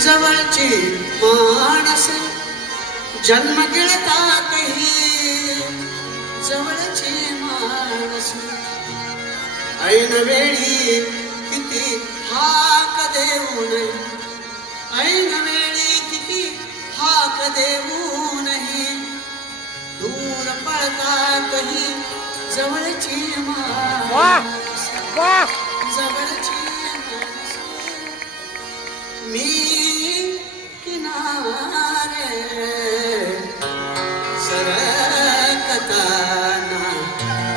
जवळचे माणस जन्म गिळतातही जवळचे माणस ऐन वेळी किती हाक देऊ नये ऐन वेळी किती हाक देऊ नये दूर पळतातही जवळचे माणस जवळचे माणस मी किनारे सरकताना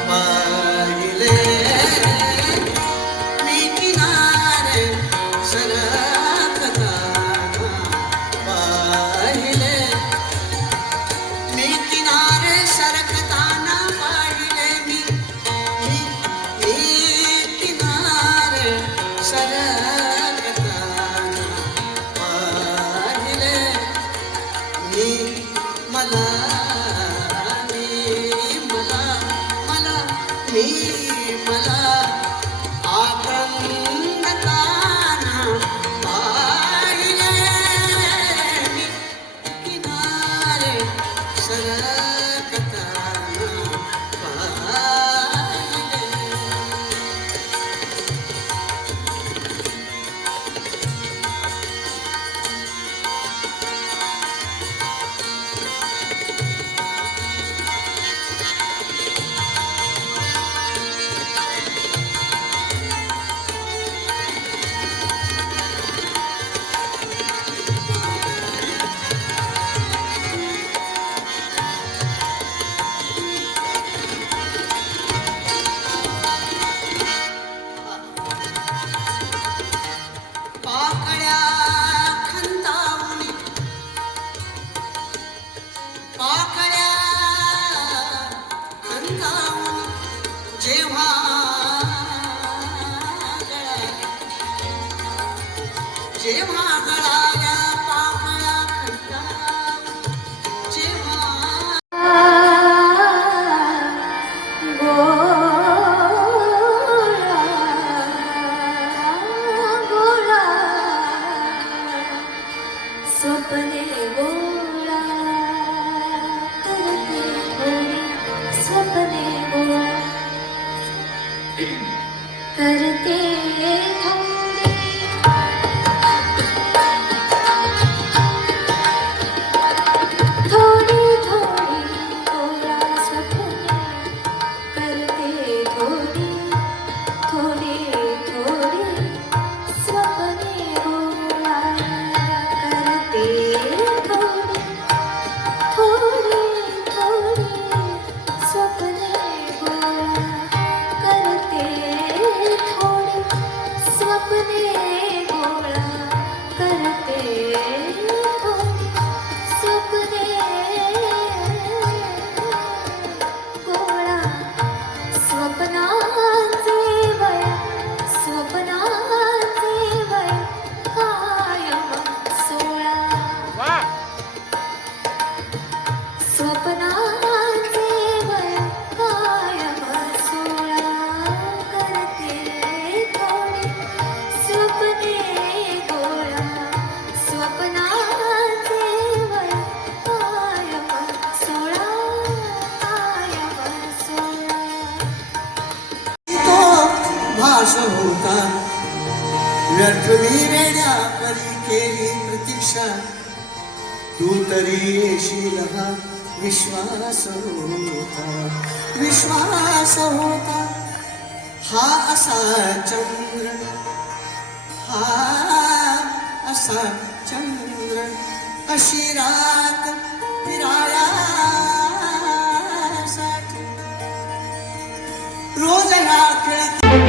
पाहिले मी किनारे सरकताना पाहिले मी किनारे सरकताना पाहिले मी किनारे सरकताना पाहिले मला आक्रंदताना पाहिले मी किनारे सरकताना पाहिले जेव्हा गळाल्या पाकळ्या खंडावून जेव्हा गोळा स्वप्ने गोळा करते थोडी स्वप्ने गोळा करते होता व्यर्थ मी वेड्या परी केली प्रतीक्षा तू तरी येशील हा विश्वास होता हा असा चंद्र अशी रात फिरायासाठी रोज ह्या खेळत